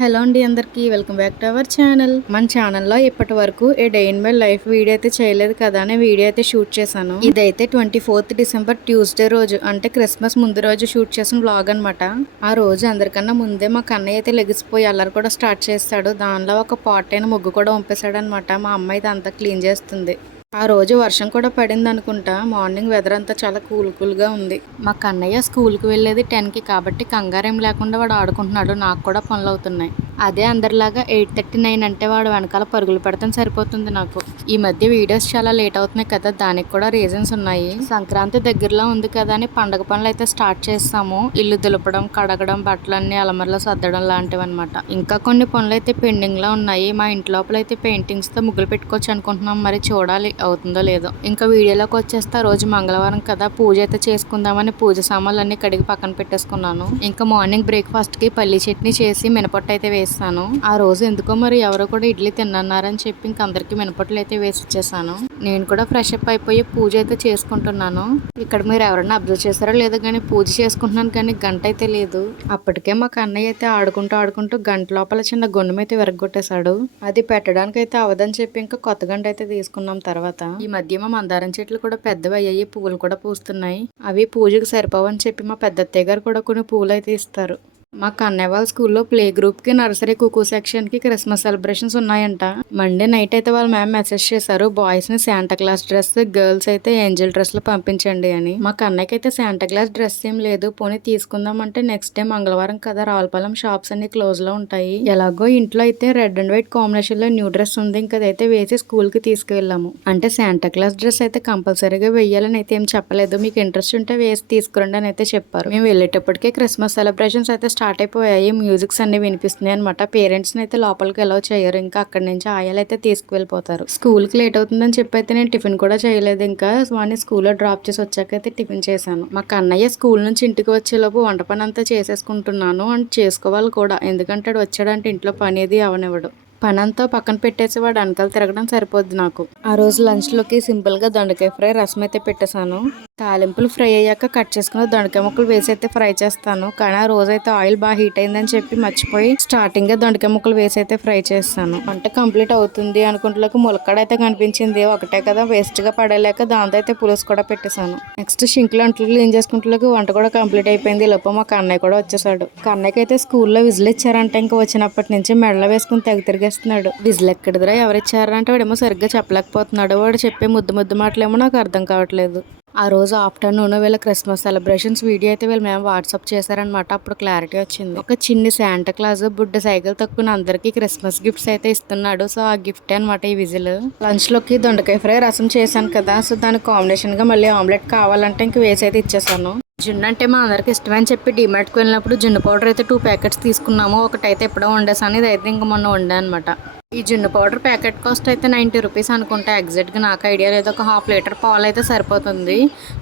Hello అండి అందరికీ welcome back to our channel. మన ఛానల్లో ఇప్పటి వరకు a day in my life video అయితే చేయలేదు కదా అనే వీడియో అయితే షూట్ చేశాను. ఇదైతే ట్వంటీ ఫోర్త్ డిసెంబర్ ట్యూస్డే రోజు అంటే క్రిస్మస్ ముందు రోజు షూట్ చేసిన వ్లాగ్ అనమాట ఆ రోజు అందరికన్నా ముందే మా కన్నయ్య అయితే లెగిసిపోయి అల్లరి కూడా స్టార్ట్ చేస్తాడు. దానిలో ఒక పాట్ అయిన ముగ్గు కూడా పంపేశాడు అనమాట మా అమ్మాయి అయితే అంతా క్లీన్ చేస్తుంది. ఆ రోజు వర్షం కూడా పడింది అనుకుంటా మార్నింగ్ వెదర్ అంతా చాలా కూల్ కూల్గా ఉంది. మా కన్నయ్య స్కూల్కి వెళ్ళేది టెన్కి కాబట్టి కంగారేం లేకుండా వాడు ఆడుకుంటున్నాడు. నాకు కూడా పనులు అవుతున్నాయి. అదే అందరిలాగా ఎయిట్ థర్టీ నైన్ అంటే వాడు వెనకాల పరుగులు పెడతాం సరిపోతుంది నాకు. ఈ మధ్య వీడియోస్ చాలా లేట్ అవుతున్నాయి కదా దానికి కూడా రీజన్స్ ఉన్నాయి. సంక్రాంతి దగ్గరలో ఉంది కదా అని పండగ పనులు అయితే స్టార్ట్ చేస్తాము. ఇల్లు దులపడం కడగడం బట్టలన్నీ అలమరలో సర్దడం లాంటివి అనమాట ఇంకా కొన్ని పనులు అయితే పెండింగ్లో ఉన్నాయి. మా ఇంటి లోపల అయితే పెయింటింగ్స్తో ముగ్గులు పెట్టుకోవచ్చు అనుకుంటున్నాం. మరి చూడాలి అవుతుందో లేదో. ఇంకా వీడియోలోకి వచ్చేస్తే రోజు మంగళవారం కదా పూజ అయితే చేసుకుందామని పూజ సామాన్లు అన్ని కడిగి పక్కన పెట్టేసుకున్నాను. ఇంకా మార్నింగ్ బ్రేక్ఫాస్ట్కి పల్లి చట్నీ చేసి మినపట్టు అయితే వేస్తాను ఆ రోజు ఎందుకో మరి ఎవరో కూడా ఇడ్లీ తిన్నారని చెప్పి ఇంక అందరికీ మినపట్లు అయితే వేసి ఇచ్చేసాను. నేను కూడా ఫ్రెష్ అప్ అయిపోయి పూజ అయితే చేసుకుంటున్నాను. ఇక్కడ మీరు ఎవరైనా అబ్జర్వ్ చేస్తారో లేదో కానీ పూజ చేసుకుంటున్నాను కానీ గంట అయితే లేదు. అప్పటికే మా కన్నయ్య అయితే ఆడుకుంటూ ఆడుకుంటూ గంట లోపల చిన్న గుండెం అయితే విరగొట్టేశాడు అది పెట్టడానికి అయితే అవదని చెప్పి ఇంకా కొత్త గంట అయితే తీసుకున్నాం తర్వాత. ఈ మధ్య మా మందారం చెట్లు కూడా పెద్దవి అయ్యాయి పువ్వులు కూడా పూస్తున్నాయి. అవి పూజకు సరిపోవని చెప్పి మా పెద్ద అత్తయ్య గారు కూడా కొన్ని పువ్వులు అయితే ఇస్తారు. మా కన్నయ్య వాళ్ళ స్కూల్లో ప్లే గ్రూప్కి నర్సరీ కుకూ సెక్షన్కి క్రిస్మస్ సెలబ్రేషన్స్ ఉన్నాయంట. మండే నైట్ అయితే వాళ్ళ మ్యామ్ మెసేజ్ చేశారు బాయ్స్ని శాంటా క్లాస్ డ్రెస్ గర్ల్స్ అయితే ఏంజల్ డ్రెస్ పంపించండి అని. మా కన్నయ్యకి అయితే శాంటా క్లాస్ డ్రెస్ ఏం లేదు పోనీ తీసుకుందాం అంటే నెక్స్ట్ డే మంగళవారం కదా రావులపాలెం షాప్స్ అన్ని క్లోజ్లో ఉంటాయి. ఎలాగో ఇంట్లో అయితే రెడ్ అండ్ వైట్ కాంబినేషన్లో న్యూ డ్రెస్ ఉంది ఇంకా అదైతే వేసి స్కూల్కి తీసుకువెళ్ళాము అంటే శాంటా క్లాస్ డ్రెస్ అయితే కంపల్సరీగా వెయ్యాలని అయితే ఏం చెప్పలేదు మీకు ఇంట్రెస్ట్ ఉంటే వేసి తీసుకురండి అని అయితే చెప్పారు. మేము వెళ్ళేటప్పటికే క్రిస్మస్ సెలబ్రేషన్స్ అయితే స్టార్ట్ అయిపోయాయి. మ్యూజిక్స్ అన్ని వినిపిస్తున్నాయి అనమాట పేరెంట్స్ని అయితే లోపలికి ఎలా చేయరు. ఇంకా అక్కడి నుంచి ఆయాలు అయితే తీసుకువెళ్ళిపోతారు. స్కూల్కి లేట్ అవుతుందని చెప్పి అయితే నేను టిఫిన్ కూడా చేయలేదు. ఇంకా వాడిని స్కూల్లో డ్రాప్ చేసి వచ్చాక అయితే టిఫిన్ చేశాను. మా కన్నయ్య స్కూల్ నుంచి ఇంటికి వచ్చేలోపు వంట పని అంతా చేసేసుకుంటున్నాను అండ్ చేసుకోవాలి కూడా. ఎందుకంటే వాడు వచ్చాడంటే ఇంట్లో పని అవనివ్వడు. పనంతా పక్కన పెట్టేసి వాడు వెనకాల తిరగడం సరిపోద్ది నాకు. ఆ రోజు లంచ్లోకి సింపుల్గా దొండకాయ ఫ్రై రసం అయితే పెట్టేశాను. తాలింపులు ఫ్రై అయ్యాక కట్ చేసుకుని దొండకాయ ముక్కలు వేసి అయితే ఫ్రై చేస్తాను. కానీ ఆ రోజు అయితే ఆయిల్ బాగా హీట్ అయిందని చెప్పి మర్చిపోయి స్టార్టింగ్గా దొండకాయ ముక్కలు వేసి అయితే ఫ్రై చేస్తాను. వంట కంప్లీట్ అవుతుంది అనుకుంటులకు ములక్కడ అయితే కనిపించింది. ఒకటే కదా వేస్ట్గా పడలేక దాంతో అయితే పులుసు కూడా పెట్టేశాను. నెక్స్ట్ షింకులు అంట్లు క్లీన్ చేసుకుంటులకు వంట కూడా కంప్లీట్ అయిపోయింది. లోప మా కన్నయ్య కూడా వచ్చేసాడు. కన్నయ్యకి అయితే స్కూల్లో విజిల్ ఇచ్చారంట. ఇంకా వచ్చినప్పటి నుంచి మెడలో వేసుకుని తెగ తిరిగేస్తున్నాడు. విజిల్ ఎక్కడిదిరా? ఎవరు ఇచ్చారంటే వాడేమో సరిగ్గా చెప్పలేకపోతున్నాడు. వాడు చెప్పే ముద్దు ముద్దు మాటలేమో నాకు అర్థం కావట్లేదు. ఆ రోజు ఆఫ్టర్నూన్ వీళ్ళ క్రిస్మస్ సెలబ్రేషన్స్ వీడియో అయితే వీళ్ళు మేము వాట్సాప్ చేశారనమాట అప్పుడు క్లారిటీ వచ్చింది. ఒక చిన్ని శాంటా క్లాస్ బుడ్డ సైకిల్ తక్కువ అందరికీ క్రిస్మస్ గిఫ్ట్స్ అయితే ఇస్తున్నాడు. సో ఆ గిఫ్ట్ అనమాట ఈ విజిల్. లంచ్లోకి దొండకాయ ఫ్రై రసం చేశాను కదా. సో దానికి కాంబినేషన్గా మళ్ళీ ఆమ్లెట్ కావాలంటే ఇంక వేసి అయితే ఇచ్చేసాను. జున్ను అంటే మా అందరికి ఇష్టమని చెప్పి డిమార్ట్కి వెళ్ళినప్పుడు జున్ను పౌడర్ అయితే టూ ప్యాకెట్స్ తీసుకున్నాము. ఒకటైతే ఎప్పుడో వండేసాను. ఇది అయితే ఇంక మొన్న వండా అనమాట ఈ జున్ను పౌడర్ ప్యాకెట్ కాస్ట్ అయితే నైంటీ రూపీస్ అనుకుంటా. ఎగ్జాక్ట్గా నాకు ఐడియా లేదు. ఒక హాఫ్ లీటర్ పాలు అయితే సరిపోతుంది.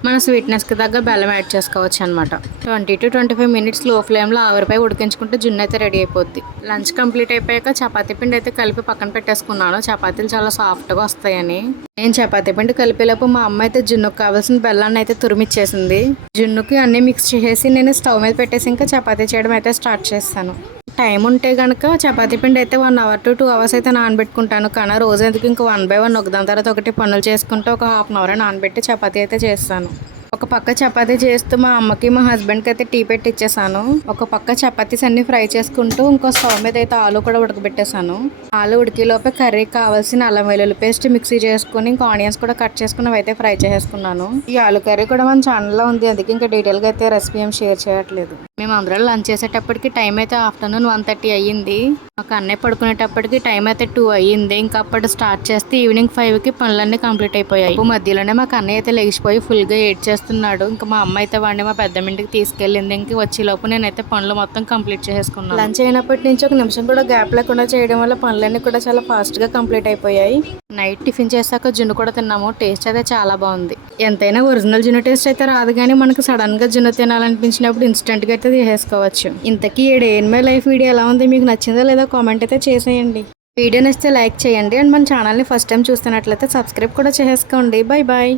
మన స్వీట్నెస్కి తగ్గ బెల్లం యాడ్ చేసుకోవచ్చు అనమాట ట్వంటీ టు ట్వంటీ ఫైవ్ మినిట్స్లో ఫ్లేమ్లో ఆవిరిపై ఉడికించుకుంటే జున్ను అయితే రెడీ అయిపోద్ది. లంచ్ కంప్లీట్ అయిపోయాక చపాతీ పిండి అయితే కలిపి పక్కన పెట్టేసుకున్నాను. చపాతీలు చాలా సాఫ్ట్గా వస్తాయని. నేను చపాతీ పిండి కలిపేలోపు మా అమ్మ అయితే జున్నుకు కావాల్సిన బెల్లాన్ని అయితే తురిమిచ్చేసింది. జున్నుకి అన్నీ మిక్స్ చేసి నేను స్టవ్ మీద పెట్టేసి ఇంకా చపాతీ చేయడం అయితే స్టార్ట్ చేస్తాను. టైం ఉంటే కనుక చపాతీ పిండి అయితే one hour to two hours అయితే నానబెట్టుకుంటాను. కానీ రోజు ఎందుకు ఇంకా వన్ బై వన్ ఒకదాని తర్వాత ఒకటి పనులు చేసుకుంటూ ఒక హాఫ్ అన్ అవర్ నానబెట్టి చపాతీ అయితే చేస్తాను. ఒక పక్క చపాతి చేస్తూ మా అమ్మకి మా హస్బెండ్కి అయితే టీ పెట్టి ఇచ్చేసాను ఒక పక్క చపాతీస్ అన్ని ఫ్రై చేసుకుంటూ ఇంకో స్టవ్ మీద అయితే ఆలు కూడా ఉడకబెట్టేసాను. ఆలు ఉడికిలోపే కర్రీకి కావాల్సిన అల్లం వెల్లుల్లి పేస్ట్ మిక్సీ చేసుకుని ఇంకా ఆనియన్స్ కూడా కట్ చేసుకుని అయితే ఫ్రై చేసేసుకున్నాను. ఈ ఆలు కర్రీ కూడా మన ఛానల్లో ఉంది. అందుకే ఇంకా డీటెయిల్గా అయితే రెసిపీ ఏం షేర్ చేయట్లేదు. మేము అందరం లంచ్ చేసేటప్పటికి టైం అయితే ఆఫ్టర్నూన్ వన్ థర్టీ అయ్యింది. ఒక అన్నయ్య పడుకునేటప్పటికి టైం అయితే టూ అయ్యింది. ఇంకా అప్పుడు స్టార్ట్ చేస్తే ఈవినింగ్ ఫైవ్కి పనులన్నీ కంప్లీట్ అయిపోయాయి. మధ్యలోనే మాకు అన్నయ్య అయితే లెగిసిపోయి ఫుల్గా ఏడ్ చేస్తున్నాడు. ఇంకా మా అమ్మ అయితే వాడిని మా పెద్ద ఇంటికి తీసుకెళ్ళింది. ఇంక వచ్చేలోపు నేనైతే పనులు మొత్తం కంప్లీట్ చేసేసుకున్నాను. లంచ్ అయినప్పటి నుంచి ఒక నిమిషం కూడా గ్యాప్ లేకుండా చేయడం వల్ల పనులన్నీ కూడా చాలా ఫాస్ట్గా కంప్లీట్ అయిపోయాయి. నైట్ టిఫిన్ చేశాక జున్ను కూడా తిన్నాము. టేస్ట్ అయితే చాలా బాగుంది. ఎంతైనా ఒరిజినల్ జున్ను టేస్ట్ అయితే రాదు కానీ మనకు సడన్గా జున్ను తినాలనిపించినప్పుడు ఇన్స్టెంట్గా అయితే తీసేసుకోవచ్చు. ఇంతకీ ఈ day in my life video ఎలా ఉంది? మీకు నచ్చిందో లేదో కామెంట్ అయితే చేసేయండి. వీడియో నచ్చితే లైక్ చేయండి. అండ్ మన ఛానల్ని ఫస్ట్ టైం చూస్తున్నట్లయితే సబ్స్క్రైబ్ కూడా చేసుకోండి బాయ్ బాయ్